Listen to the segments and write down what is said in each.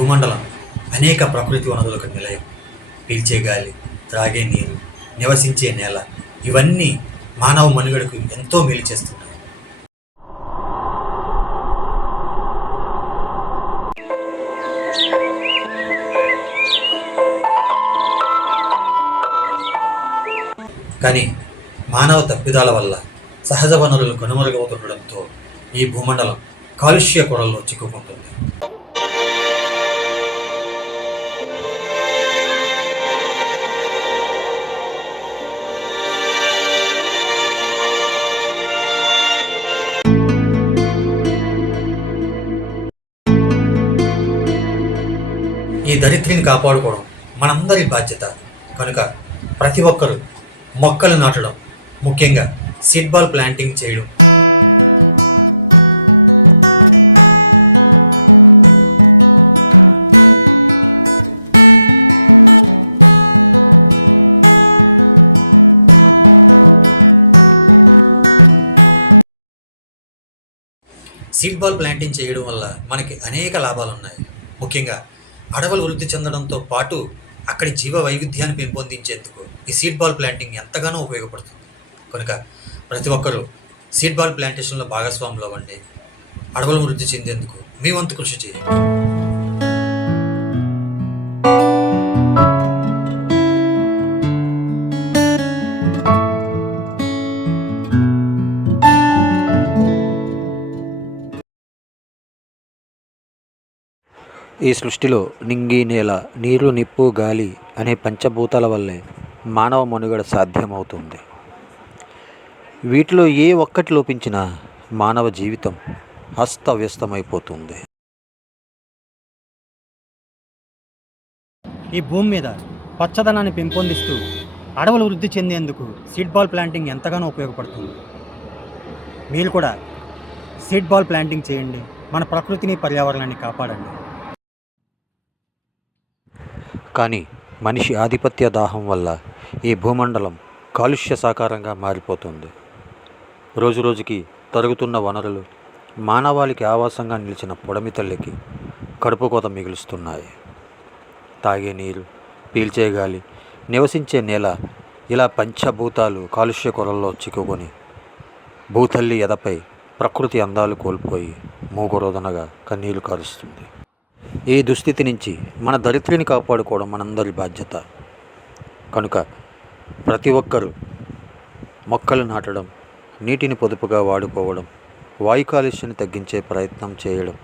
భూమండలం అనేక ప్రకృతి వనరులకు నిలయం. పీల్చే గాలి, త్రాగే నీరు, నివసించే నేల ఇవన్నీ మానవ మనుగడకు ఎంతో మేలు చేస్తున్నాయి. కానీ మానవ తప్పిదాల వల్ల సహజ వనరులు కనుమరుగవుతుండడంతో ఈ భూమండలం కాలుష్య కొరల్లో చిక్కుకుంటుంది. ఈ ధరిత్రిని కాపాడుకోవడం మనందరి బాధ్యత. కనుక ప్రతి ఒక్కరూ మొక్కలు నాటడం, ముఖ్యంగా సీడ్ బాల్ ప్లాంటింగ్ చేయడం, వల్ల మనకి అనేక లాభాలు ఉన్నాయి. ముఖ్యంగా అడవులు వృద్ధి చెందడంతో పాటు అక్కడి జీవ వైవిధ్యాన్ని పెంపొందించేందుకు ఈ సీడ్ బాల్ ప్లాంటింగ్ ఎంతగానో ఉపయోగపడుతుంది. కనుక ప్రతి ఒక్కరూ సీడ్ బాల్ ప్లాంటేషన్లో భాగస్వాములు అవ్వండి. అడవులు వృద్ధి చెందేందుకు మీ వంతు కృషి చేయండి. ఈ సృష్టిలో నింగి, నేల, నీరు, నిప్పు, గాలి అనే పంచభూతాల వల్లే మానవ మనుగడ సాధ్యమవుతుంది. వీటిలో ఏ ఒక్కటి లోపించినా మానవ జీవితం అస్తవ్యస్తమైపోతుంది. ఈ భూమి మీద పచ్చదనాన్ని పెంపొందిస్తూ అడవులు వృద్ధి చెందేందుకు సీడ్ బాల్ ప్లాంటింగ్ ఎంతగానో ఉపయోగపడుతుంది. మీరు కూడా సీడ్ బాల్ ప్లాంటింగ్ చేయండి. మన ప్రకృతిని, పర్యావరణాన్ని కాపాడండి. కానీ మనిషి ఆధిపత్య దాహం వల్ల ఈ భూమండలం కాలుష్య సాకారంగా మారిపోతుంది. రోజురోజుకి తరుగుతున్న వనరులు మానవాళికి ఆవాసంగా నిలిచిన పొడమి తల్లికి కడుపుకోత మిగులుస్తున్నాయి. తాగే నీరు, పీల్చే గాలి, నివసించే నేల ఇలా పంచభూతాలు కాలుష్య కొరల్లో చిక్కుకొని భూతల్లి ఎదపై ప్రకృతి అందాలు కోల్పోయి మూగరోదనగా కన్నీళ్లు కారుస్తుంది. ఈ దుస్థితి నుంచి మన ధరిత్రిని కాపాడుకోవడం మనందరి బాధ్యత. కనుక ప్రతి ఒక్కరూ మొక్కలు నాటడం, నీటిని పొదుపుగా వాడుకోవడం, వాయు కాలుష్యాన్ని తగ్గించే ప్రయత్నం చేయడం,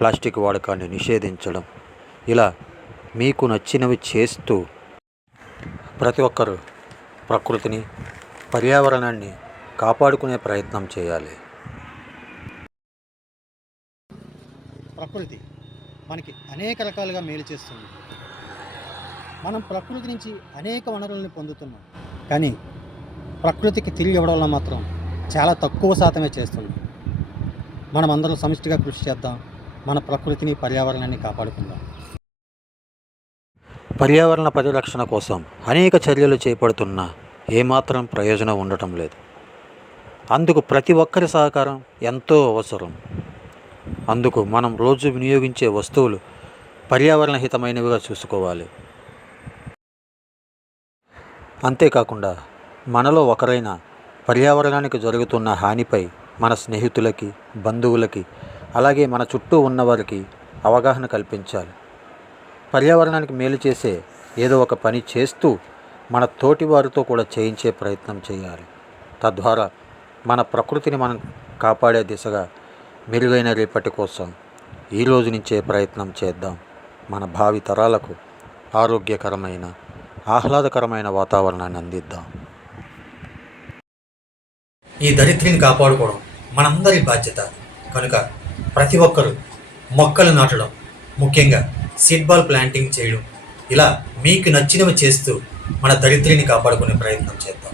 ప్లాస్టిక్ వాడకాన్ని నిషేధించడం, ఇలా మీకు నచ్చినవి చేస్తూ ప్రతి ఒక్కరూ ప్రకృతిని, పర్యావరణాన్ని కాపాడుకునే ప్రయత్నం చేయాలి. ప్రకృతి మనకి అనేక రకాలుగా మేలు చేస్తుంది. మనం ప్రకృతి నుంచి అనేక వనరులను పొందుతున్నాం. కానీ ప్రకృతికి తిరిగి ఇవ్వడంలో మాత్రం చాలా తక్కువ శాతమే చేస్తున్నాం. మనం అందరం సమిష్టిగా కృషి చేద్దాం. మన ప్రకృతిని, పర్యావరణాన్ని కాపాడుకుందాం. పర్యావరణ పరిరక్షణ కోసం అనేక చర్యలు చేపడుతున్నా ఏమాత్రం ప్రయోజనం ఉండటం లేదు. అందుకు ప్రతి ఒక్కరి సహకారం ఎంతో అవసరం. అందుకు మనం రోజు వినియోగించే వస్తువులు పర్యావరణ హితమైనవిగా చూసుకోవాలి. అంతేకాకుండా మనలో ఒకరైన పర్యావరణానికి జరుగుతున్న హానిపై మన స్నేహితులకి, బంధువులకి, అలాగే మన చుట్టూ ఉన్నవారికి అవగాహన కల్పించాలి. పర్యావరణానికి మేలు చేసే ఏదో ఒక పని చేస్తూ మన తోటి వారితో కూడా చేయించే ప్రయత్నం చేయాలి. తద్వారా మన ప్రకృతిని మనం కాపాడే దిశగా మెరుగైన రేపటి కోసం ఈరోజు నుంచే ప్రయత్నం చేద్దాం. మన భావి తరాలకు ఆరోగ్యకరమైన, ఆహ్లాదకరమైన వాతావరణాన్ని అందిద్దాం. ఈ ధరిత్రిని కాపాడుకోవడం మనందరి బాధ్యత. కనుక ప్రతి ఒక్కరూ మొక్కలు నాటడం, ముఖ్యంగా సీడ్ బాల్ ప్లాంటింగ్ చేయడం, ఇలా మీకు నచ్చినవి చేస్తూ మన ధరిత్రిని కాపాడుకునే ప్రయత్నం చేద్దాం.